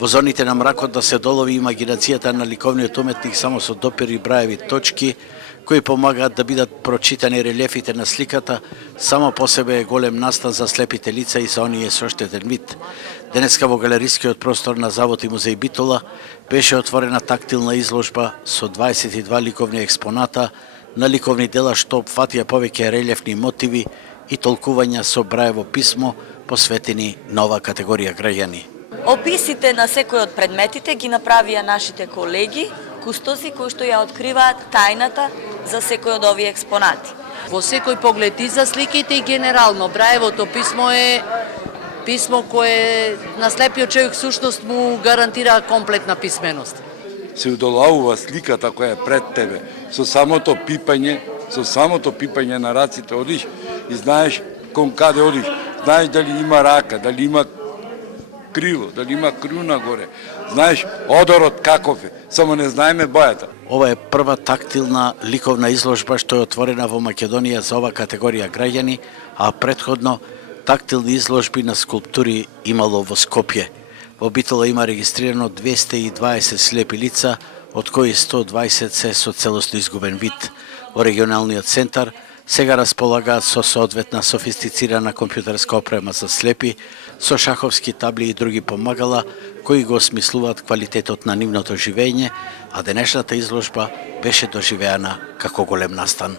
Во зоните на мракот да се долови имагинацијата на ликовниот уметник само со допири браеви точки, кои помагаат да бидат прочитани релефите на сликата, само по себе е голем настан за слепите лица и за оние со оштетен вид. Денеска во галерискиот простор на Завод и музеј Битола беше отворена тактилна изложба со 22 ликовни експоната на ликовни дела што опфатија повеќе релефни мотиви и толкувања со браево писмо посветени на оваа категорија граѓани. Описите на секој од предметите ги направија нашите колеги, кустози кои што ја откриваат тајната за секој од овие експонати. Во секој поглед и за сликите и генерално браевото писмо е писмо кое на слепиот човек сушност му гарантира комплетна писменост. Се удолавува сликата која е пред тебе со самото пипање на раците одиш и знаеш кон каде одиш, знаеш дали има рака, дали има крило, дали има круна горе. Знаеш одорот каков е, само не знаеме бојата. Ова е прва тактилна ликовна изложба што е отворена во Македонија за оваа категорија граѓани, а претходно тактилни изложби на скулптури имало во Скопје. Во Битола има регистрирано 220 слепи лица, од кои 120 се со целосно изгубен вид. Во регионалниот центар сега располагаат со соодветна софистицирана компјутерска опрема за слепи, со шаховски табли и други помагала, кои го осмислуваат квалитетот на нивното живење, а денешната изложба беше доживеана како голем настан.